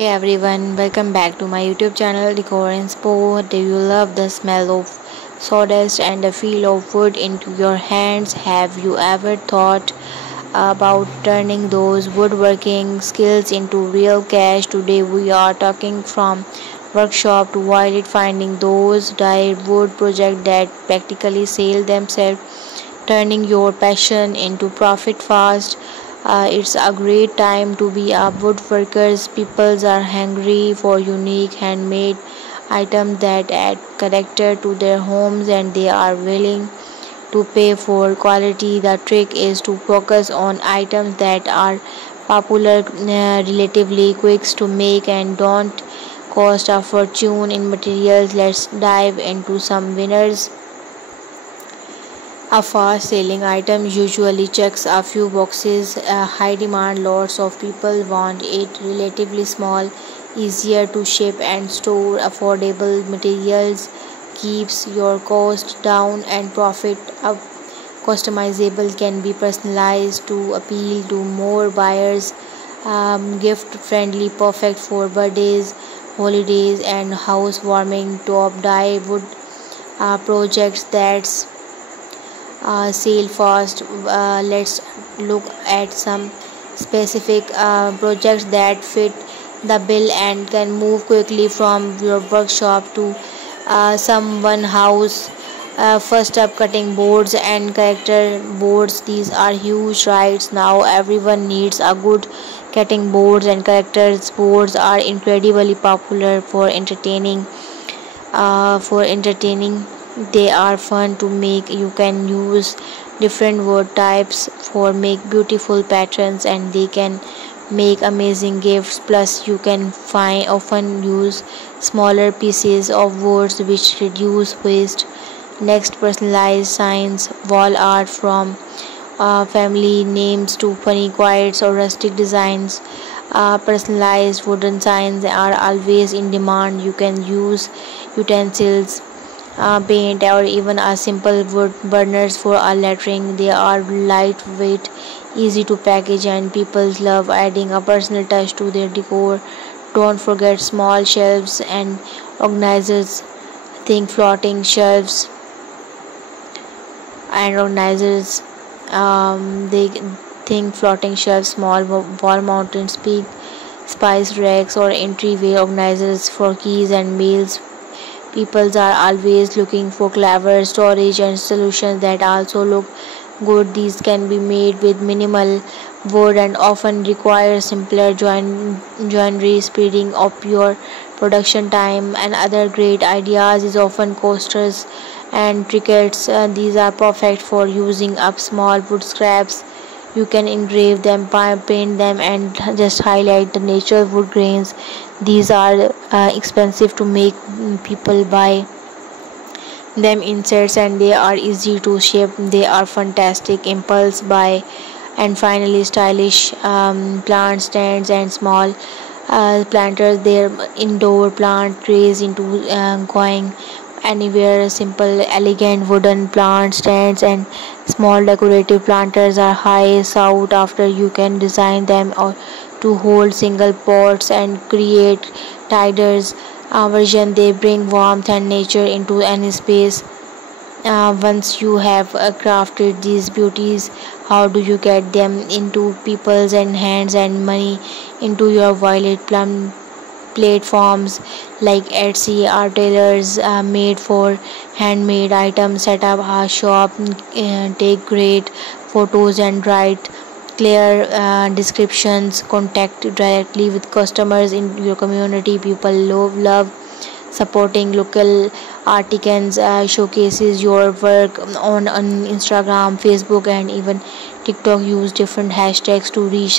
Hey everyone, welcome back to my YouTube channel Decor Inspo. Do you love the smell of sawdust and the feel of wood into your hands? Have you ever thought about turning those woodworking skills into real cash? Today we are talking from workshop to wallet, finding those dyed wood projects that practically sell themselves, turning your passion into profit fast. It's a great time to be a woodworkers. People are hungry for unique handmade items that add character to their homes, and they are willing to pay for quality. The trick is to focus on items that are popular, relatively quick to make, and don't cost a fortune in materials. Let's dive into some winners. A fast selling item usually checks a few boxes. High demand, lots of people want it. Relatively small, easier to ship and store. Affordable materials keeps your cost down and profit up. Customizable, can be personalized to appeal to more buyers. Gift friendly, perfect for birthdays, holidays, and housewarming. Top dye wood projects that's sale fast. Let's look at some specific projects that fit the bill and can move quickly from your workshop to someone house. First up, cutting boards and character boards. These are huge right now. Everyone needs a good cutting boards, and characters boards are incredibly popular for entertaining. They are fun to make. You can use different wood types for make beautiful patterns, and they can make amazing gifts. Plus you can find often use smaller pieces of woods which reduce waste. Next, personalized signs, wall art, from family names to funny quotes or rustic designs. Personalized wooden signs are always in demand. You can use utensils, paint, or even a simple wood burners for a lettering. They are lightweight, easy to package, and people love adding a personal touch to their decor. Don't forget small shelves and organizers. Think floating shelves and organizers. They think floating shelves, small wall mounted speak spice racks, or entryway organizers for keys and mails. People are always looking for clever storage and solutions that also look good. These can be made with minimal wood and often require simpler joinery, speeding up your production time. And other great ideas is often coasters and trinkets. These are perfect for using up small wood scraps. You can engrave them, paint them, and just highlight the natural wood grains. These are expensive to make. People buy them in sets, and they are easy to shape. They are fantastic impulse buy. And finally, stylish plant stands and small planters. Their indoor plant trays into going anywhere. Simple elegant wooden plant stands and small decorative planters are high sought after. You can design them or to hold single pots and create tiders version. They bring warmth and nature into any space. Once you have crafted these beauties, how do you get them into people's and hands and money into your violet plum platforms like Etsy are tailors made for handmade items? Set up a shop, take great photos, and write clear descriptions. Contact directly with customers in your community. People love supporting local artisans. Showcases your work on Instagram, Facebook, and even TikTok. Use different hashtags to reach